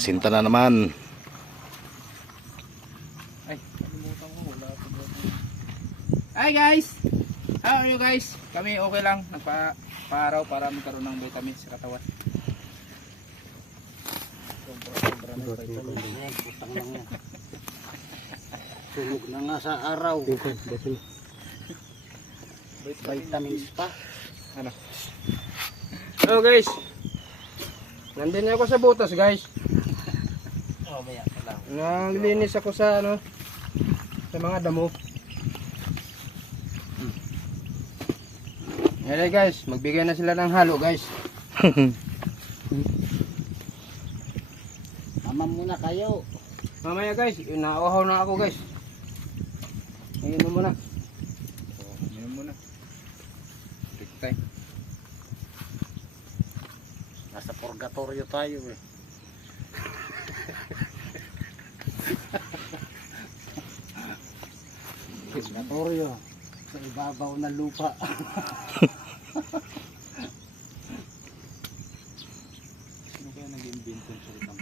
Nakasinta na naman. Ay, kalimutan ko. Wala ako doon. Hi guys! How are you guys? Kami okay lang. Nagpa-araw para magkaroon ng vitamins sa katawan. Sobra na vitamins. Putang lang yan. Sunog na nga sa araw. Vitamins pa. Ano? Hello guys! Nandun ako sa butas guys. Oh, maya ka lang. Naglinis ako sa sa mga damo. Ayan guys, magbigay na sila ng halo guys. Mamam muna kayo. Mamaya guys, nauhaw na ako guys. Ayun mo muna. Ayun muna. Take time. Nasa purgatorio tayo eh. Purgatorio. Sa ibabaw na lupa.